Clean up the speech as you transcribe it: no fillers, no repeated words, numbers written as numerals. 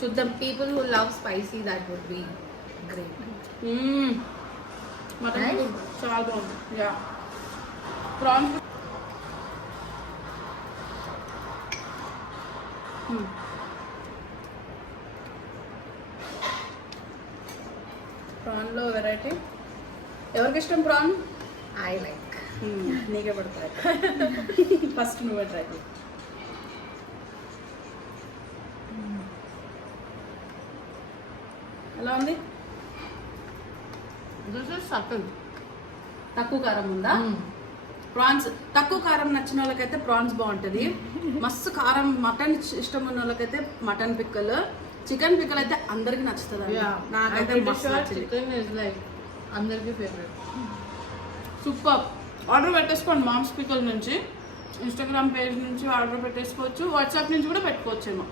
To the people who love spicy, that would be great. Mutton Nice. చాలా బాగుంది. Yeah prawns ప్రాన్లో variety. ఎవరికి ఇష్టం ప్రాన్? I like. నీకే పడతాయి. ఫస్ట్ నువ్వే ట్రై చేయి. ఎలా ఉంది? This is subtle. తక్కువ కారం ఉందా? ప్రాన్స్ తక్కువ కారం నచ్చిన వాళ్ళకైతే ప్రాన్స్ బాగుంటుంది. మస్తు కారం మటన్ ఇష్టం ఉన్న వాళ్ళకైతే మటన్ పిక్కల్, చికెన్ పిక్కల్ అయితే అందరికి నచ్చుతుంది. Yeah. నాకైతే I'm pretty మస్తు sure నచ్చింది. chicken is like అందరికి favorite. సూపర్. ఆర్డర్ పెట్టేసుకోండి మామ్స్ పిక్కల్ నుంచి. ఇన్స్టాగ్రామ్ పేజ్ నుంచి ఆర్డర్ పెట్టేసుకోవచ్చు, వాట్సాప్ నుంచి కూడా పెట్టుకోవచ్చేమో.